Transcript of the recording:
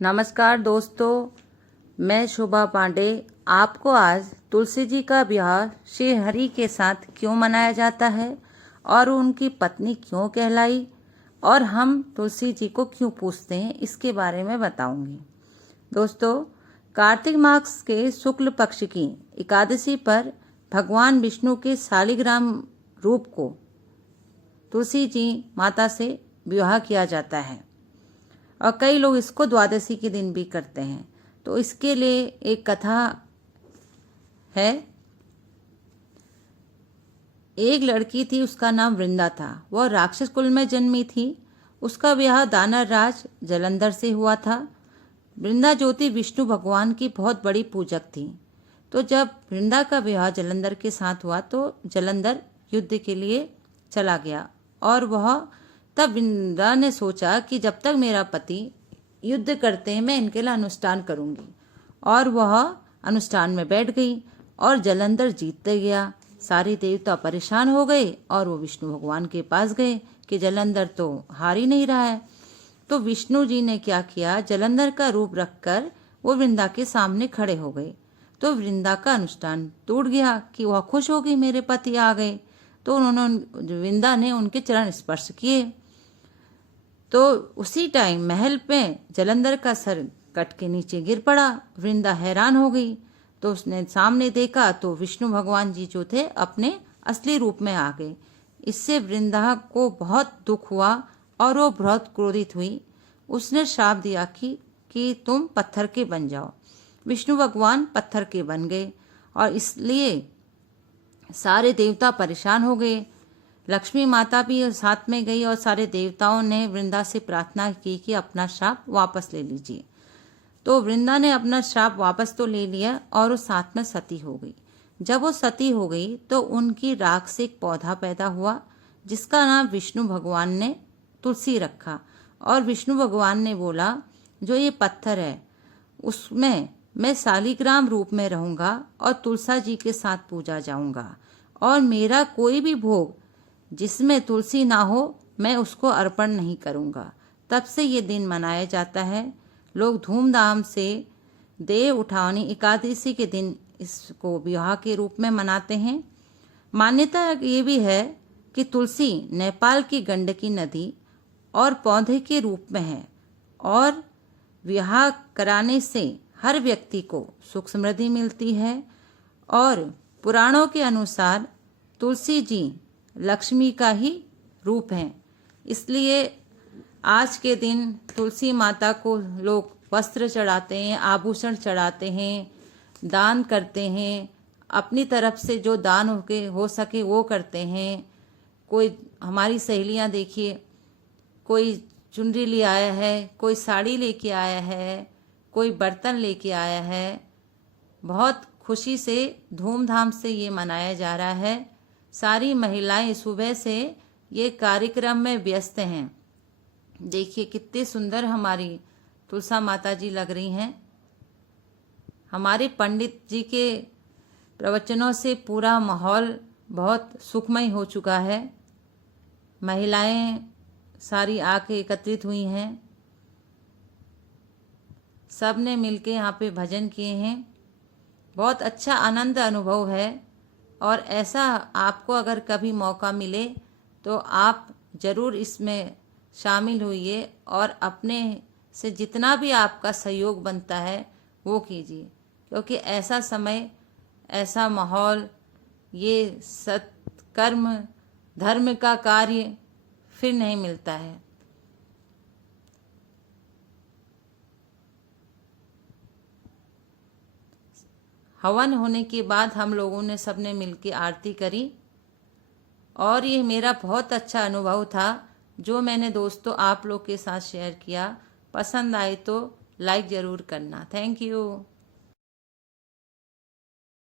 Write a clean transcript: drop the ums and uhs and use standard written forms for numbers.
नमस्कार दोस्तों, मैं शोभा पांडे आपको आज तुलसी जी का विवाह श्री हरि के साथ क्यों मनाया जाता है और उनकी पत्नी क्यों कहलाई और हम तुलसी जी को क्यों पूजते हैं इसके बारे में बताऊंगी। दोस्तों, कार्तिक मास के शुक्ल पक्ष की एकादशी पर भगवान विष्णु के शालिग्राम रूप को तुलसी जी माता से विवाह किया जाता है और कई लोग इसको द्वादशी के दिन भी करते हैं। तो इसके लिए एक कथा है। एक लड़की थी, उसका नाम वृंदा था। वह राक्षस कुल में जन्मी थी। उसका विवाह दानव राज जलंधर से हुआ था। वृंदा ज्योति विष्णु भगवान की बहुत बड़ी पूजक थी। तो जब वृंदा का विवाह जलंधर के साथ हुआ तो जलंधर युद्ध के लिए चला गया और तब वृंदा ने सोचा कि जब तक मेरा पति युद्ध करते हैं मैं इनके लिए अनुष्ठान करूंगी, और वह अनुष्ठान में बैठ गई और जलंधर जीतते गया। सारे देवता परेशान हो गए और वो विष्णु भगवान के पास गए कि जलंधर तो हार ही नहीं रहा है। तो विष्णु जी ने क्या किया, जलंधर का रूप रखकर वो वृंदा के सामने खड़े हो गए। तो वृंदा का अनुष्ठान टूट गया कि वह खुश हो गई, मेरे पति आ गए। तो वृंदा ने उनके चरण स्पर्श किए। तो उसी टाइम महल पे जलंधर का सर कट के नीचे गिर पड़ा। वृंदा हैरान हो गई। तो उसने सामने देखा तो विष्णु भगवान जी जो थे अपने असली रूप में आ गए। इससे वृंदा को बहुत दुख हुआ और वो बहुत क्रोधित हुई। उसने श्राप दिया कि तुम पत्थर के बन जाओ। विष्णु भगवान पत्थर के बन गए और इसलिए सारे देवता परेशान हो गए। लक्ष्मी माता भी साथ में गई और सारे देवताओं ने वृंदा से प्रार्थना की कि अपना श्राप वापस ले लीजिए। तो वृंदा ने अपना श्राप वापस तो ले लिया और वो साथ में सती हो गई। जब वो सती हो गई तो उनकी राख से एक पौधा पैदा हुआ जिसका नाम विष्णु भगवान ने तुलसी रखा। और विष्णु भगवान ने बोला, जो ये पत्थर है उसमें मैं शालिग्राम रूप में रहूंगा और तुलसा जी के साथ पूजा जाऊंगा, और मेरा कोई भी भोग जिसमें तुलसी ना हो मैं उसको अर्पण नहीं करूंगा। तब से ये दिन मनाया जाता है। लोग धूमधाम से देव उठावनी एकादशी के दिन इसको विवाह के रूप में मनाते हैं। मान्यता ये भी है कि तुलसी नेपाल की गंडकी नदी और पौधे के रूप में है और विवाह कराने से हर व्यक्ति को सुख समृद्धि मिलती है। और पुराणों के अनुसार तुलसी जी लक्ष्मी का ही रूप हैं। इसलिए आज के दिन तुलसी माता को लोग वस्त्र चढ़ाते हैं, आभूषण चढ़ाते हैं, दान करते हैं। अपनी तरफ से जो दान हो सके वो करते हैं। कोई हमारी सहेलियां देखिए, कोई चुनरी ले आया है, कोई साड़ी लेके आया है, कोई बर्तन लेके आया है। बहुत खुशी से धूमधाम से ये मनाया जा रहा है। सारी महिलाएं सुबह से ये कार्यक्रम में व्यस्त हैं। देखिए कितनी सुंदर हमारी तुलसा माता जी लग रही हैं। हमारे पंडित जी के प्रवचनों से पूरा माहौल बहुत सुखमय हो चुका है। महिलाएं सारी आके एकत्रित हुई हैं। सब ने मिलके यहाँ पे भजन किए हैं। बहुत अच्छा आनंद अनुभव है। और ऐसा आपको अगर कभी मौका मिले तो आप ज़रूर इसमें शामिल होइए और अपने से जितना भी आपका सहयोग बनता है वो कीजिए, क्योंकि ऐसा समय, ऐसा माहौल, ये सत्कर्म धर्म का कार्य फिर नहीं मिलता है। हवन होने के बाद हम लोगों ने सबने मिलकर आरती करी और ये मेरा बहुत अच्छा अनुभव था जो मैंने दोस्तों आप लोग के साथ शेयर किया। पसंद आए तो लाइक ज़रूर करना। Thank you.